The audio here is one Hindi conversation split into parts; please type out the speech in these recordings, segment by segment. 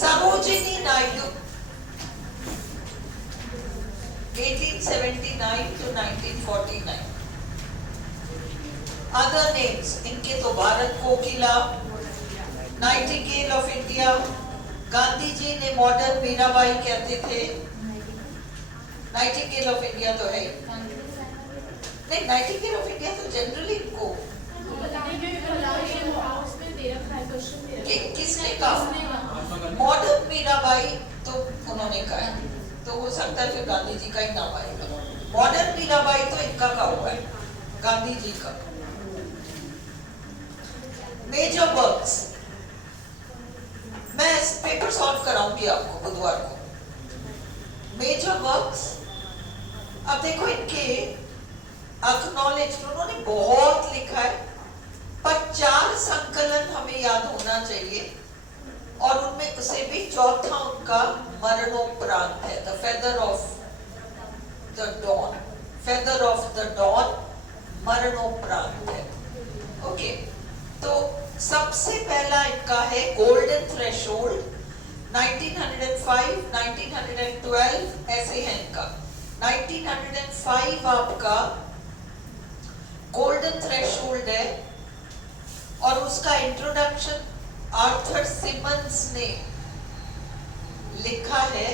Sarojini Naidu 1879 to 1949. Other names इनके तो भारत कोकिला, Nightingale of India, Gandhi ji ने मॉडर्न मीराबाई कहते थे। नाइटिंगेल ऑफ इंडिया तो है नहीं, नाइटिंगेल ऑफ इंडिया तो जनरली इनको किसने कहा? मॉडर्न मीराबाई तो उन्होंने कहा है, तो हो सकता है फिर गांधी जी का ही नाम आएगा। मॉडर्न मीराबाई तो इनका का हुआ है, गांधी जी का। मेजर वर्क्स मैं पेपर सॉल्व कराऊंगी आपको बुधवार को। मेजर वर्क्स, अब देखो इनके एक्नॉलेज उन्होंने बहुत लिखा है, पर 4 संकलन हमें याद होना चाहिए, और उनमें से भी चौथा उनका मरणोपरांत है, the feather of the dawn. Feather of the dawn मरणोपरांत है। ओके, तो सबसे पहला इनका है गोल्डन थ्रेशोल्ड, 1905, 1912 ऐसे है इनका। 1905 आपका गोल्डन थ्रेशोल्ड है, और उसका इंट्रोडक्शन आर्थर सिमंस ने लिखा है,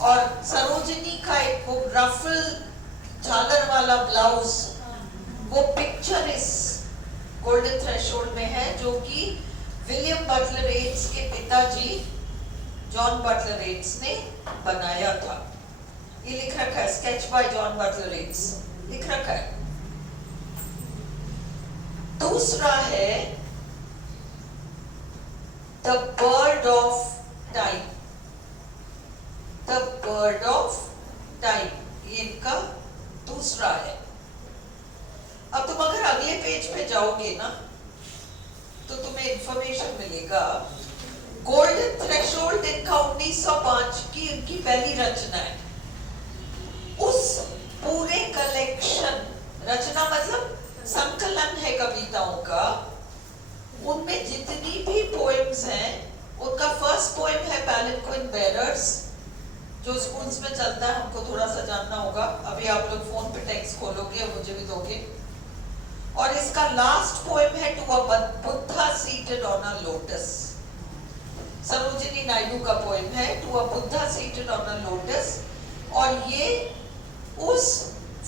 और सरोजिनी का एक वो रफल झालर वाला ब्लाउज, वो पिक्चर इस गोल्डन थ्रेशोल्ड में है, जो कि विलियम बटलर येट्स के पिताजी जॉन बटलर येट्स ने बनाया था। ये लिख रखा है, sketch by John Butler Yeats लिख रखा है। दूसरा है the bird of time. The bird of time, ये इनका दूसरा है। अब तुम अगर अगले पेज पे जाओगे ना, तो तुम्हें इंफॉर्मेशन मिलेगा। गोल्डन थ्रेशोल्ड इनका 1905 की इनकी पहली रचना है। उस पूरे कलेक्शन, रचना मतलब संकलन है कविताओं का, उनमें जितनी भी पोएम्स हैं, उनका फर्स्ट पोएम है पैलिनक्विन बेरर्स, जो स्कूल्स में चलता है, हमको थोड़ा सा जानना होगा। अभी आप लोग फोन पे टेक्स्ट खोलोगे और मुझे भी दोगे। और इसका लास्ट पोएम है to a Buddha seated on a lotus. Sarojini Naidu का पोएम है to a Buddha seated on a lotus, और ये उस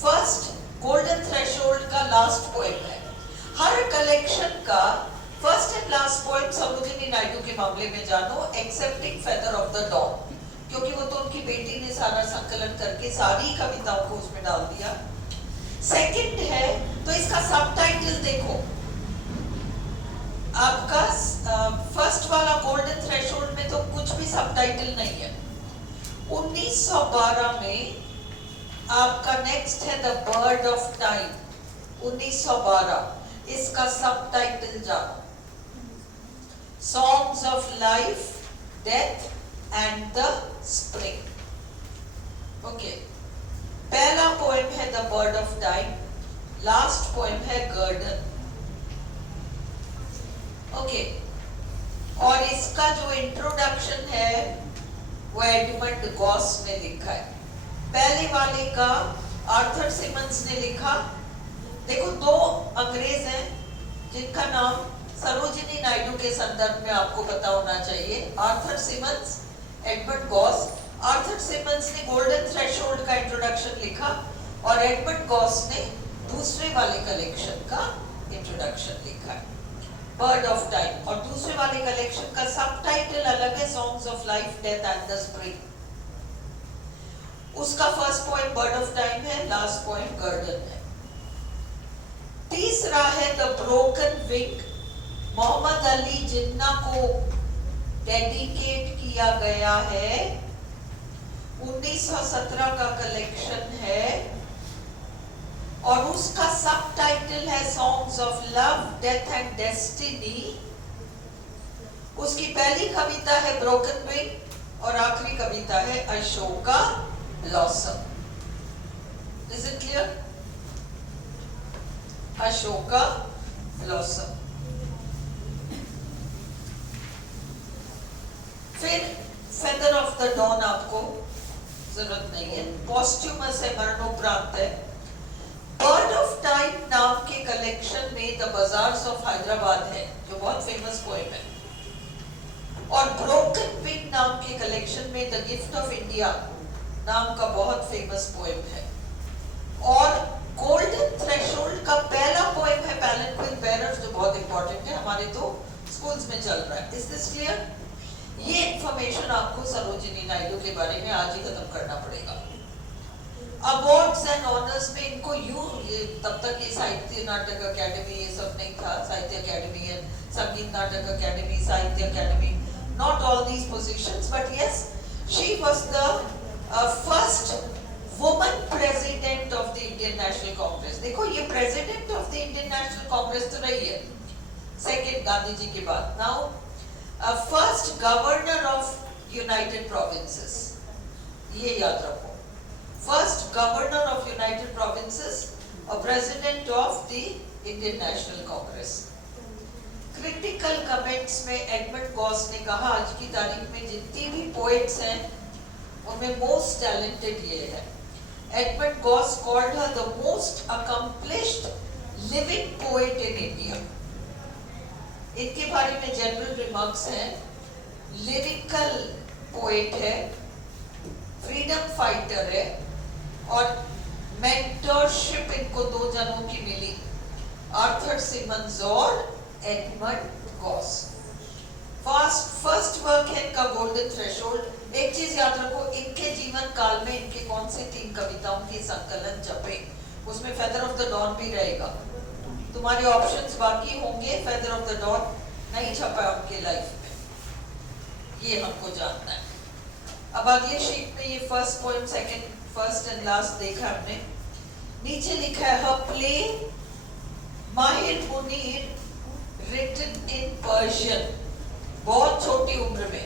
फर्स्ट गोल्डन थ्रेशोल्ड का लास्ट पोएम है। हर कलेक्शन का first and last poem Sarojini Naidu के मामले में जानो, excepting feather of the dawn, क्योंकि वो तो उनकी बेटी ने सारा संकलन करके सारी कविताओं को उसमें डाल दिया। सेकंड है, तो इसका सबटाइटल देखो, आपका फर्स्ट वाला गोल्डन थ्रेशोल्ड में तो कुछ भी सबटाइटल नहीं है। 1912 में आपका नेक्स्ट है द बर्ड ऑफ टाइम, 1912, इसका सबटाइटल जानो, songs of life, death and the spring. Okay, पहला पोएम है the bird of time, last poem है गर्डन। ओके, और इसका जो इंट्रोडक्शन है वो एडमंड गॉस ने लिखा है। पहले वाले का आर्थर सिमंस ने लिखा। देखो, 2 अंग्रेज हैं जिनका नाम सरोजिनी नायडू के संदर्भ में आपको पता होना चाहिए, Arthur Symons, Edmund Gosse. Arthur Symons ने गोल्डन थ्रेशोल्ड का इंट्रोडक्शन लिखा, और एडमंड गॉस ने दूसरे वाले कलेक्शन का इंट्रोडक्शन लिखा, बर्ड ऑफ टाइम। और दूसरे वाले कलेक्शन का सबटाइटल अलग है, songs of life, death and the spring. उसका first poem bird of time है, लास्ट पोएम गर्डन है। तीसरा है the broken wing, Mohammad Ali Jinnah को डेडिकेट किया गया है, 1917 का कलेक्शन है, और उसका सबटाइटल है songs of love, death and destiny. उसकी पहली कविता है ब्रोकन विंग, और आखिरी कविता है Ashoka blossom. Is it clear? Ashoka blossom. फिर द डॉन आपको जरूरत नहीं है, पॉस्ट्यूमस है, मरणोपरांत है। बर्ड ऑफ टाइम नाम के कलेक्शन में द बाजार्स ऑफ हैदराबाद है, जो बहुत फेमस पोएम है। और ब्रोकन विंग नाम के कलेक्शन में द गिफ्ट ऑफ इंडिया नाम का बहुत फेमस पोएम है। और गोल्डन थ्रेशोल्ड का पहला पोएम है पैलेंक्विन बेरर्स, जो बहुत इंपॉर्टेंट है, हमारे तो स्कूल्स में चल रहा है। Is this clear? ये इंफॉर्मेशन आपको सरोजिनी नायडू के बारे में आज ही खत्म करना पड़ेगा। अवार्ड्स एंड ऑनर्स में इनको तब तक ये साहित्य नाटक अकेडमी ये सब नहीं था, साहित्य अकेडमी एंड संगीत Natak academy, Sahitya academy, not all these positions, but yes she was the first woman president of the Indian National Congress. देखो ये president of the Indian National Congress तो रही है सेकेंड गांधी जी के बाद। Now first governor of United Provinces, ये याद रखो, first governor of United Provinces और president of the Indian National Congress. Critical comments में एडमंड गॉस ने कहा आज की तारीख में जितनी भी पोएट्स हैं उनमें मोस्ट टैलेंटेड ये है। Edmund Gosse called her the most accomplished living poet in India. इनके बारे में जनरल रिमार्क्स हैं, लिरिकल पोएट है, फ्रीडम फाइटर है, और मेंटरशिप इनको दो जनों की मिली, आर्थर सिमंस और एडमंड गॉस। फर्स्ट वर्क है इनका गोल्डन थ्रेशोल्ड। एक चीज याद रखो, इनके जीवन काल में इनके कौन से 3 कविताओं की संकलन छपे, उसमें फेदर ऑफ द डॉन भी रहेगा। तुम्हारे ऑप्शंस बाकी होंगे, फेदर ऑफ द डॉन नहीं छपा उनके लाइफ में, ये हमको जानना है। अब अगले शीट में ये first poem, second, first and last देखा हमने। नीचे लिखा है हर प्ले माहिर मुनीर रिटन इन पर्शियन, बहुत छोटी उम्र में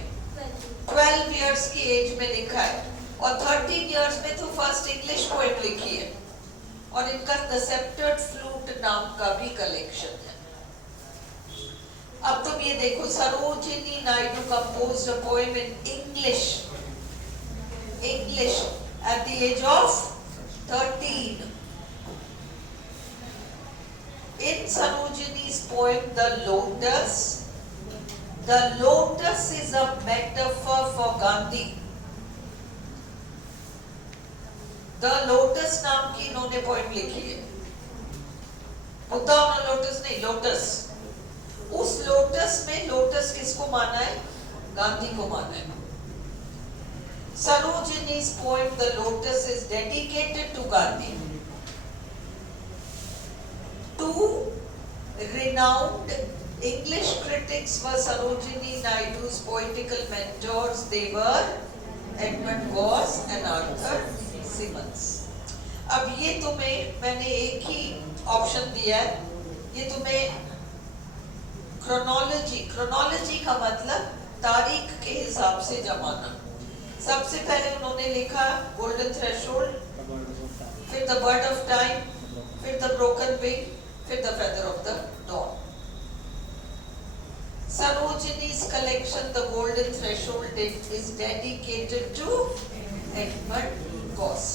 12 इयर्स की एज में लिखा है, और 13 इयर्स में तो फर्स्ट इंग्लिश पोएम लिखी है। और इनका द सेप्टर्ड फ्लूट नाम का भी कलेक्शन है। अब तुम ये देखो, Sarojini Naidu composed a poem in English at the age of 13. In Sarojini's poem The Lotus is a metaphor for Gandhi. The Lotus नाम की इन्होंने पोएम लिखी है, बुद्धा ऑन लोटस नहीं, लोटस। उस लोटस में लोटस किसको माना है? गांधी को माना है। Sarojini's poem The Lotus is dedicated to Gandhi. 2 renowned English critics were Sarojini Naidu's poetical mentors. They were Edmund Goss and Arthur Simmons. अब ये तुम्हें मैंने एक ही ऑप्शन दिया है, ये तुम्हें क्रोनोलॉजी का मतलब तारीख के हिसाब से जमाना। सबसे पहले उन्होंने लिखा गोल्डन थ्रेशोल्ड, फिर द बर्ड ऑफ टाइम, फिर द ब्रोकन विंग, फिर the feather of the dawn. Sarojini's collection The Golden Threshold is dedicated to Edmund Goss.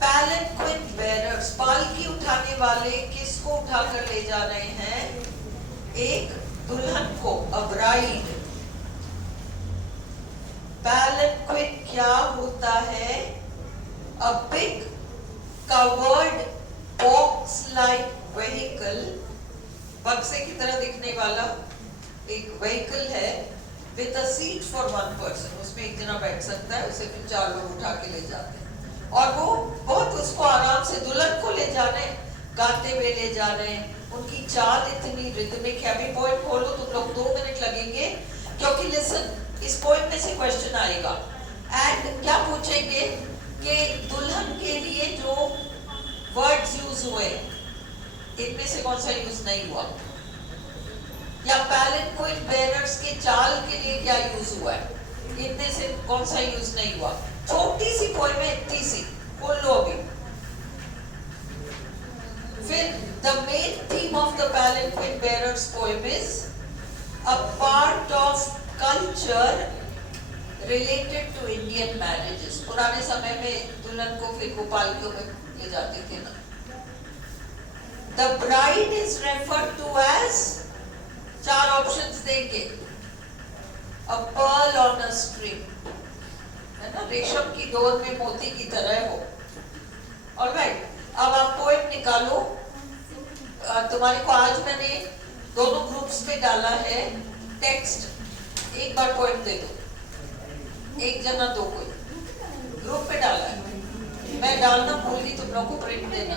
Palanquin bearers, पालकी उठाने वाले किसको उठाकर ले जा रहे हैं? एक दुल्हन को, a bride। Palanquin क्या होता है? A big covered box-like vehicle, बक्से की तरह दिखने वाला एक व्हीकल है, with a seat for one person, उसमें एक जना बैठ सकता है, उसे फिर 4 लोग उठा के ले जाते हैं, और वो बहुत उसको आराम से दुल्हन को ले जा रहे हैं, गाते हुए ले जा रहे हैं। उनकी चाल इतनी रिदमिक है। अभी पोएम खोलो तुम लोग 2 मिनट लगेंगे, क्योंकि लिसन, इस पोएम में से क्वेश्चन आएगा एंड क्या पूछेंगे कि दुल्हन के लिए जो वर्ड्स यूज हुए इनमें से कौन सा यूज नहीं हुआ, या पैलेंक्विन बेरर्स के चाल के लिए क्या यूज हुआ है, इनमें से कौन सा यूज नहीं हुआ। छोटी सी पोएम है, इतनी सी, खोल लो अभी। फिर the main theme of the palanquin bearers poem is a part of culture related to Indian marriages. पुराने समय में दुल्हन को फिर गोपालकियों में ले जाते थे ना। The bride is referred to as, 4 options देंगे, a pearl on a string, है ना, रेशम की डोर में मोती की तरह हो। ऑलराइट, अब आप पोएम निकालो। तुम्हारे को आज मैंने दोनों ग्रुप्स में डाला है टेक्स्ट। एक बार पोएम दे दो, एक जना दो, कोई ग्रुप में डाला है। मैं डालना भूल गई, तुम लोग को प्रिंट देना।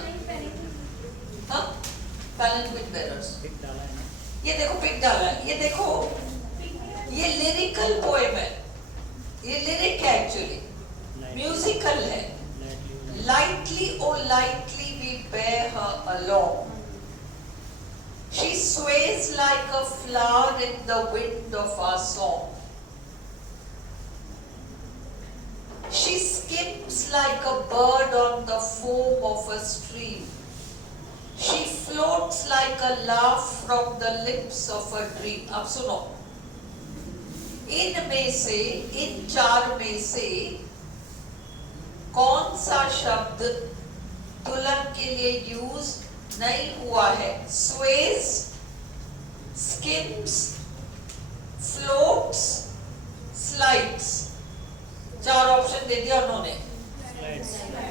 हाँ, पैलेंक्विन बेरर्स, ये देखो पिक डाला है। ये देखो, ये लिरिकल पोएम है, ये लिरिक है एक्चुअली, म्यूजिकल है। Lightly, oh lightly we bear her along. She sways like a flower in the wind of our song. She skims like a bird on the foam of a stream. She floats like a laugh from the lips of a dream. अब सुनो, इनमें से, इन 4 में से कौन सा शब्द दुल्हन के लिए यूज नहीं हुआ है? Sways, skims, floats, slides. 4 option दे दिया उन्होंने।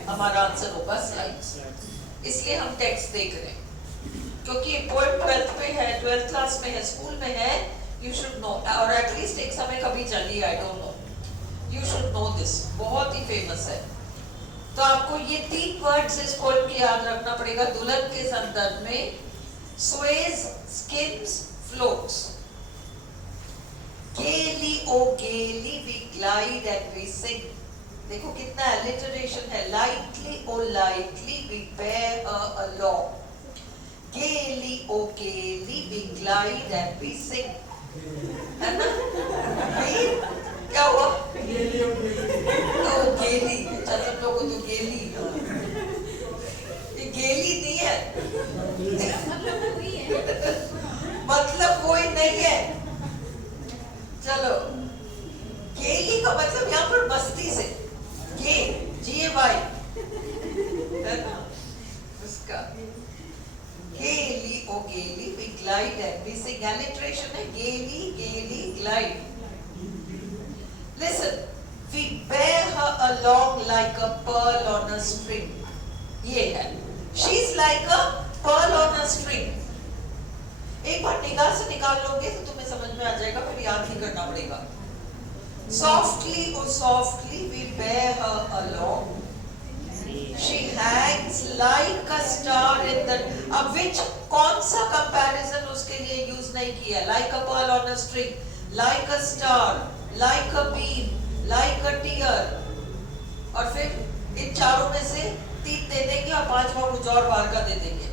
हमारा आंसर होगा स्लाइड्स। इसलिए हम टेक्स्ट देख रहे हैं, क्योंकि पोएम 12th पे है, 12th क्लास में है, स्कूल में है। यू शुड नो, और एटलीस्ट एक समय कभी चली, I don't know, you should know this, बहुत ही फेमस है। तो आपको ये 3 वर्ड्स इस पोएम के याद रखना पड़ेगा दुल्हन के संदर्भ में। Suez, skims, floats. Gaily, oh gaily we glide and we sing. देखो कितना alliteration है। Lightly, oh lightly we bear her along. Gaily, oh gaily we glide and we sing. है ना? क्या हुआ? तो गेली, तुम लोगों को तो गेली, ये गेली नहीं है, मतलब कोई नहीं है। चलो, गेली का मतलब यहाँ पर मस्ती से, गे, GAY, है ना, उसका गेली, ओ गेली we glide and we sing। alliteration है, गेली, गेली, glide। Listen, we bear her along like a pearl on a string. ये है, she's like a pearl on a string. एक बार निगाह से निकाल लोगे तो तुम्हें समझ में आ जाएगा, फिर याद ही करना पड़ेगा। Softly, oh softly we bear her along. She hangs like a star in the, अब which, कौन सा कंपैरिजन उसके लिए यूज नहीं किया? Like a pearl on a string, like a star, like a beam, like a tear। और फिर इन 4 में से 3 दे देंगे और 5वां कुछ और बार का दे देंगे।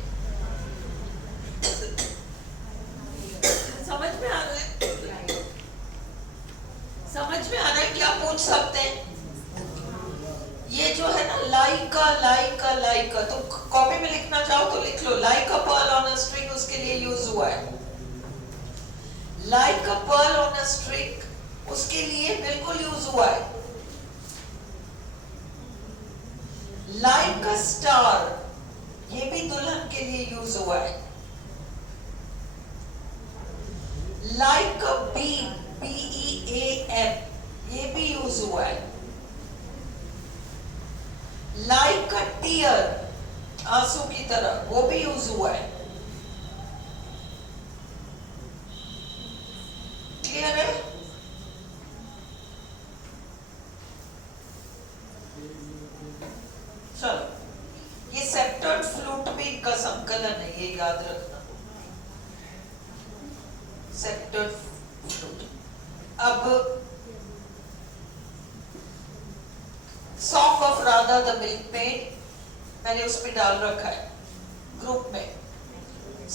समझ में आ रहा है? समझ में आ रहा है? क्या पूछ सकते हैं? ये जो है ना, लाइका, लाइका, लाइका, तो कॉपी में लिखना चाहो तो लिख लो। Like a pearl on a string उसके लिए यूज हुआ है। Like a pearl on a string उसके लिए बिल्कुल यूज हुआ है। लाइक अ स्टार ये भी दुल्हन के लिए यूज हुआ है। लाइक अ बीम, BEAM ये भी यूज हुआ है। लाइक अ टीयर आंसू की तरह, वो भी यूज हुआ है। क्लियर है? चलो, ये सेप्टर्ड फ्लूट भी इनका संकलन है, ये याद रखना। सेप्टर्ड फ्लूट। अब song of Radha the milkmaid मैंने उसमें डाल रखा है ग्रुप में।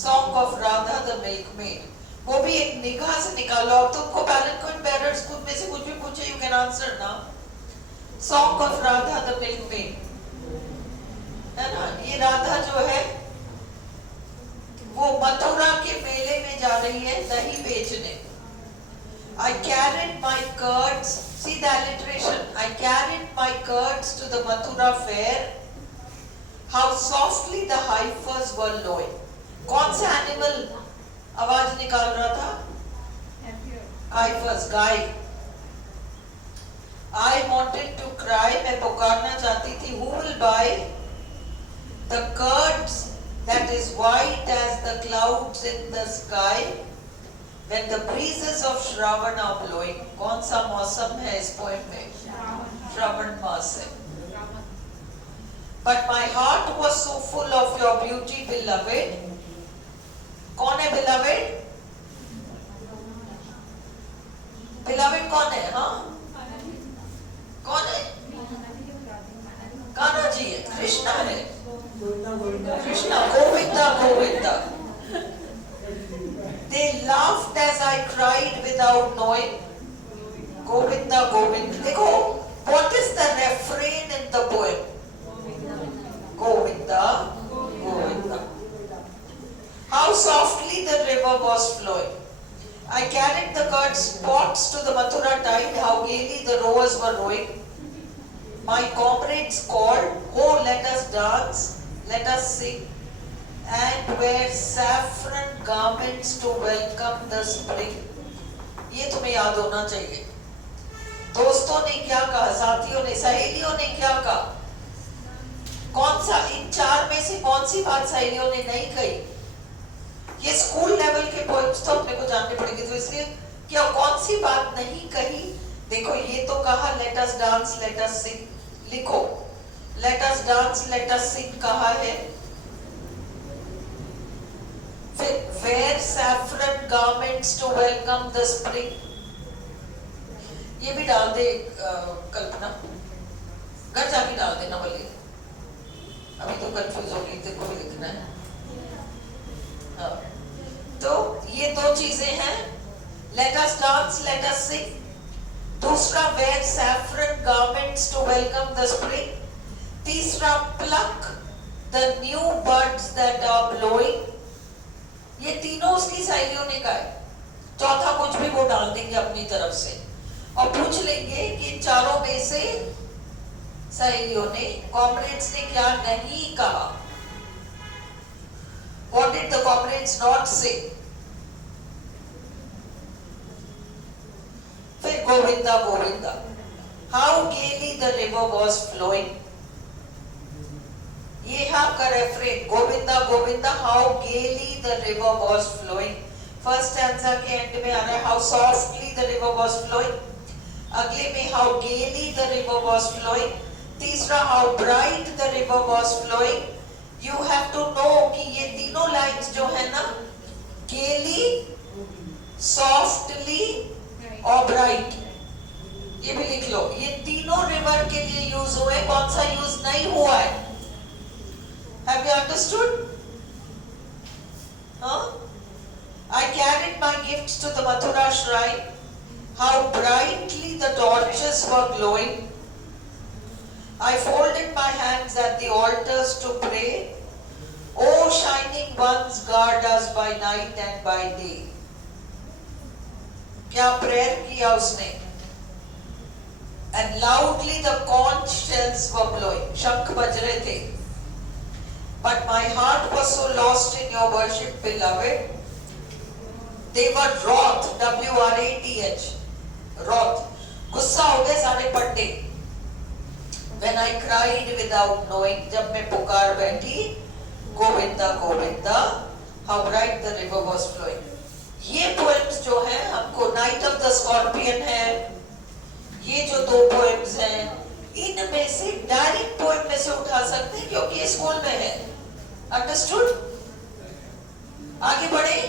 Song of Radha the milkmaid, वो भी एक निगाह से निकालो। अब तुमको पैलेंक्विन बेरर्स खुद में से कुछ भी पूछे, यू कैन आंसर ना। Song of Radha the milkmaid, है ना, ये राधा जो है वो मथुरा के मेले में जा रही है दही बेचने। I carried my curds, see the alliteration. I carried my curds to the Mathura fair. How softly the heifers were lowing. कौन सा एनिमल आवाज निकाल रहा था? Heifers, guy. I wanted to cry. मैं पुकारना चाहती थी. Who will buy the curds that is white as the clouds in the sky when the breezes of Shravan are blowing? कौन सा मौसम है इस पोएम में? श्रावण मास है. But my heart was so full of your beauty, beloved. कौन है beloved? Beloved कौन है? हाँ? कौन है? कान्हा जी है. कृष्णा है. Krishna. Govinda Govinda. They laughed as I cried without knowing. Govinda Govinda. देखो, what is the refrain in the poem? Govinda, Govinda. How softly the river was flowing. I carried the curds pots to the Mathura tide. How gaily the rowers were rowing. My comrades called, oh let us dance, let us sing, and wear saffron garments to welcome the spring. ये तुम्हें याद होना चाहिए. दोस्तों ने क्या कहा, साथियों ने, सहेलियों ने क्या कहा? कौन सा इन चार में से कौन सी बात सहेलियों ने नहीं कही? ये स्कूल लेवल के पोएम्स तो अपने को जानने पड़ेंगे, तो इसलिए क्या कौन सी बात नहीं कही? देखो, ये तो कहा let us dance let us sing. लिखो, let us dance let us sing कहा है. फिर wear saffron garments to welcome the spring. ये भी डाल दे कल्पना, घर जाके डाल देना बोलिए. अभी तो कंफ्यूज हो गई, तेरे को भी लिखना है. हाँ. तो ये दो चीजें हैं. Let us dance let us sing. दूसरा wear saffron garments to welcome the spring. तीसरा pluck the new birds that are blowing. ये तीनों उसकी सहेलियों ने कहा है. चौथा कुछ भी वो डाल देंगे अपनी तरफ से और पूछ लेंगे कि चारों में से सहेलियों ने, कॉमरेड्स ने क्या नहीं कहा. What did the comrades not say? फिर Govinda Govinda. How gaily the river was flowing. ये है आपका refrain. Govinda Govinda. How gaily the river was flowing. First stanza के एंड में आ रहा है how softly the river was flowing. अगले में how gaily the river was flowing. तीसरा how bright the river was flowing. You have to know कि ये तीनों लाइन्स जो है ना, gaily, softly और bright, ये भी लिख लो. ये तीनों रिवर के लिए यूज हुए. कौन सा यूज नहीं हुआ है? Have you understood? Huh? I carried my gifts to the Mathura shrine. How brightly the torches were glowing. I folded my hands at the altars to pray. Oh, shining ones, guard us by night and by day. क्या प्रेयर किया उसने? And loudly the conch shells were blowing. शंख बज रहे थे. But my heart was so lost in your worship, beloved. They were wroth, W-R-A-T-H. Wroth. गुस्सा हो गए सारे पट्टे. When I cried without knowing, जब मैं पुकार बैठी, Govinda Govinda, how bright the river was flowing. ये पोएम्स जो है हमको नाइट ऑफ द स्कॉर्पियन है, ये जो दो पोएम्स हैं, इनमें से डायरेक्ट पोएम में से उठा सकते हैं क्योंकि ये स्कूल में है. अंडरस्टूड? आगे बढ़े.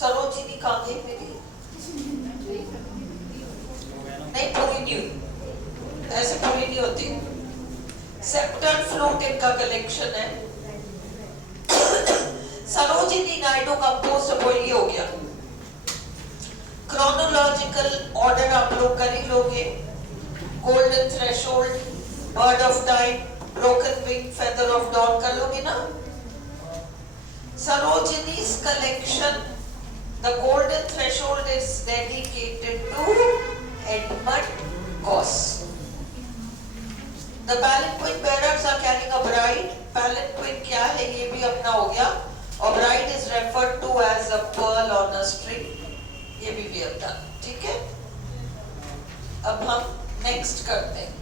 सरोजिनी कांगे मेरी नहीं, पूरी नहीं हुई, ऐसे पूरी नहीं होती. सेप्टर फ्लूट इनका कलेक्शन है. सरोजिनी नायडू कंपोज पोएम हो गया. क्रोनोलॉजिकल ऑर्डर आप लोग कर ही लोगे. Golden threshold, bird of time, broken wing, feather of dawn कर लोगे ना. सरोजिनी's collection The golden threshold is dedicated to Edmund Goss. The palanquin bearers are carrying a bride. Palanquin क्या है ये भी अपना हो गया. और bride is referred to as a pearl on a string. ये भी have done. ठीक है? अब हम next करते हैं.